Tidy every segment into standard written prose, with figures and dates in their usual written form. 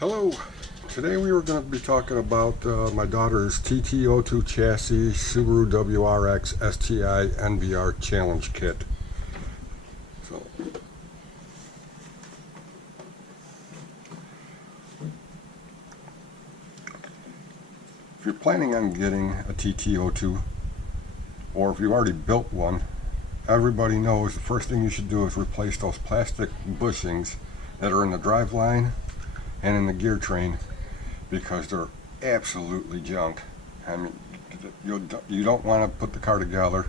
Hello, today we were going to be talking about my daughter's TT-02 chassis Subaru WRX STI NVR Challenge Kit. So, if you're planning on getting a TT-02, or if you already built one, everybody knows the first thing you should do is replace those plastic bushings that are in the driveline and in the gear train, because they're absolutely junk. I mean, you don't want to put the car together,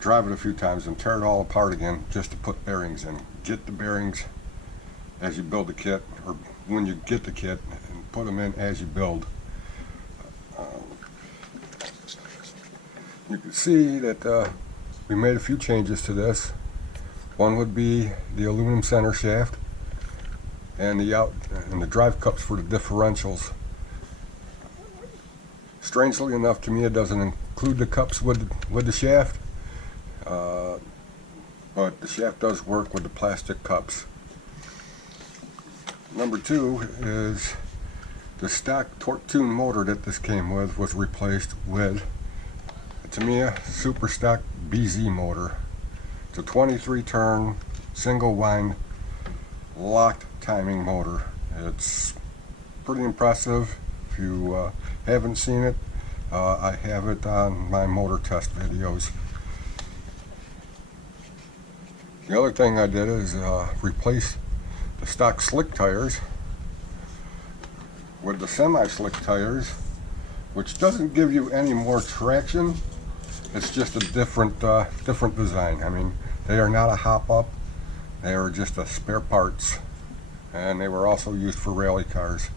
drive it a few times and tear it all apart again just to put bearings in. Get the bearings as you build the kit, or when you get the kit, and put them in as you build. You can see that we made a few changes to this. One would be the aluminum center shaft and the drive cups for the differentials. Strangely enough, Tamiya doesn't include the cups with the shaft, but the shaft does work with the plastic cups. Number two is the stock torque tune motor that this came with was replaced with a Tamiya Super Stock BZ motor. It's a 23 turn single wind locked timing motor. It's pretty impressive. If you haven't seen it, I have it on my motor test videos. The other thing I did is replace the stock slick tires with the semi-slick tires, which doesn't give you any more traction. It's just a different design. I mean, they are not a hop-up. They are just a spare parts, and they were also used for rally cars.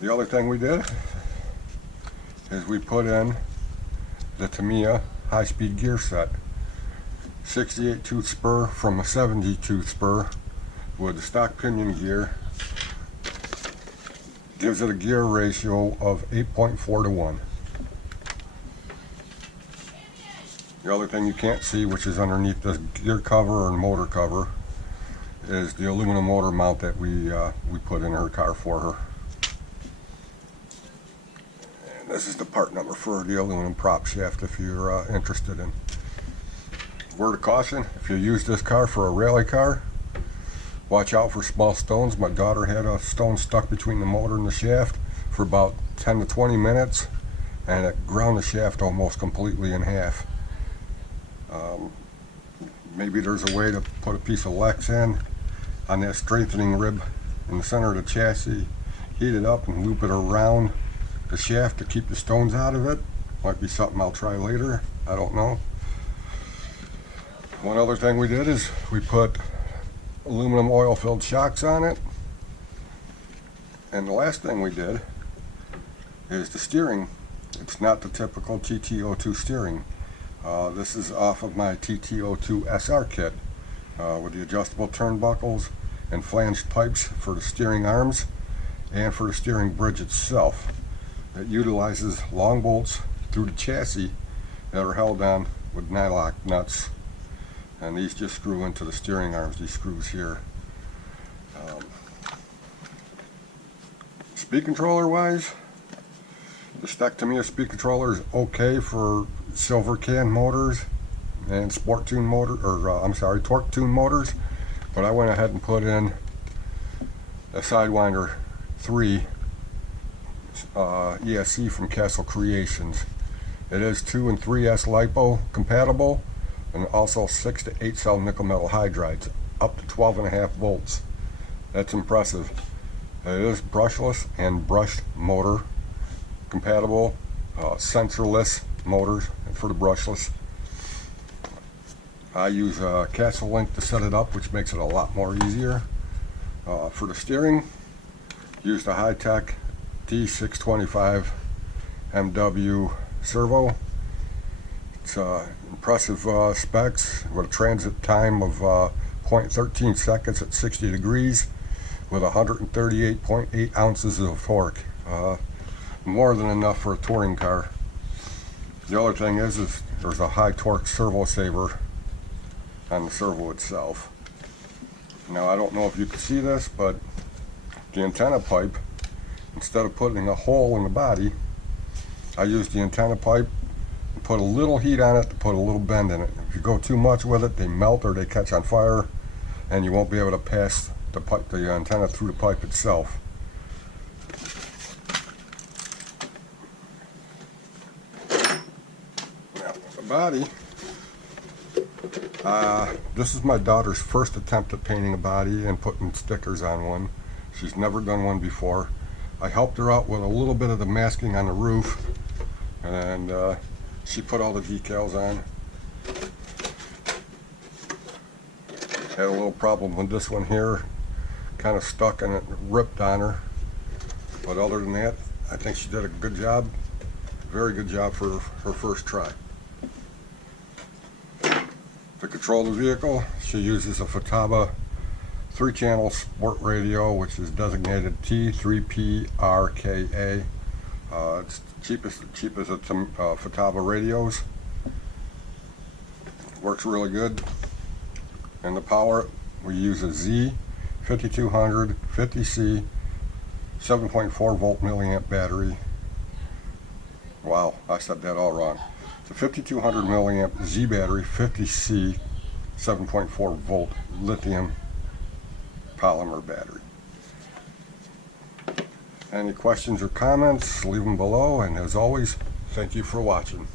The other thing we did is we put in the Tamiya high-speed gear set. 68 tooth spur from a 70 tooth spur with the stock pinion gear. Gives it a gear ratio of 8.4 to 1. The other thing you can't see, which is underneath this gear cover and motor cover, is the aluminum motor mount that we put in her car for her. And this is the part number for the aluminum prop shaft if you're interested in. Word of caution, if you use this car for a rally car, watch out for small stones. My daughter had a stone stuck between the motor and the shaft for about 10 to 20 minutes, and it ground the shaft almost completely in half. Maybe there's a way to put a piece of Lex in on that strengthening rib in the center of the chassis, heat it up and loop it around the shaft to keep the stones out of it. Might be something I'll try later, I don't know. One other thing we did is we put aluminum oil filled shocks on it. And the last thing we did is the steering. It's not the typical TT-02 steering. This is off of my TT-02SR kit with the adjustable turnbuckles and flanged pipes for the steering arms and for the steering bridge itself. It utilizes long bolts through the chassis that are held on with nylock nuts, and these just screw into the steering arms, these screws here. Speed controller wise, the stock Tamiya speed controller is okay for silver can motors and sport tune motor, or torque tune motors, but I went ahead and put in a Sidewinder 3 ESC from Castle Creations. It is 2 and 3S LiPo compatible, and also 6 to 8 cell nickel metal hydrides, up to 12.5 volts. That's impressive. It is brushless and brushed motor compatible, sensorless motors for the brushless. I use a Castle link to set it up, which makes it a lot more easier. For the steering, use the Hitec D625 MW Servo. It's impressive specs with a transit time of 0.13 seconds at 60 degrees with 138.8 ounces of torque. More than enough for a touring car. The other thing is there's a high torque servo saver on the servo itself. Now I don't know if you can see this, but the antenna pipe, instead of putting a hole in the body, I used the antenna pipe and put a little heat on it to put a little bend in it. If you go too much with it, they melt or they catch on fire, and you won't be able to pass the pipe, the antenna through the pipe itself. Now, the body, this is my daughter's first attempt at painting a body and putting stickers on one. She's never done one before. I helped her out with a little bit of the masking on the roof, and she put all the decals on. Had a little problem with this one here, kind of stuck and it ripped on her. But other than that, I think she did a good job, very good job for her first try. To control the vehicle, she uses a Futaba 3-channel sport radio, which is designated T3PRKA. It's cheap as a Futaba radios. Works really good. And the power, we use a Z5200 50C 7.4 volt milliamp battery. Wow, I said that all wrong. It's a 5200 milliamp Z battery, 50C 7.4 volt lithium polymer battery. Any questions or comments, leave them below, and as always, thank you for watching.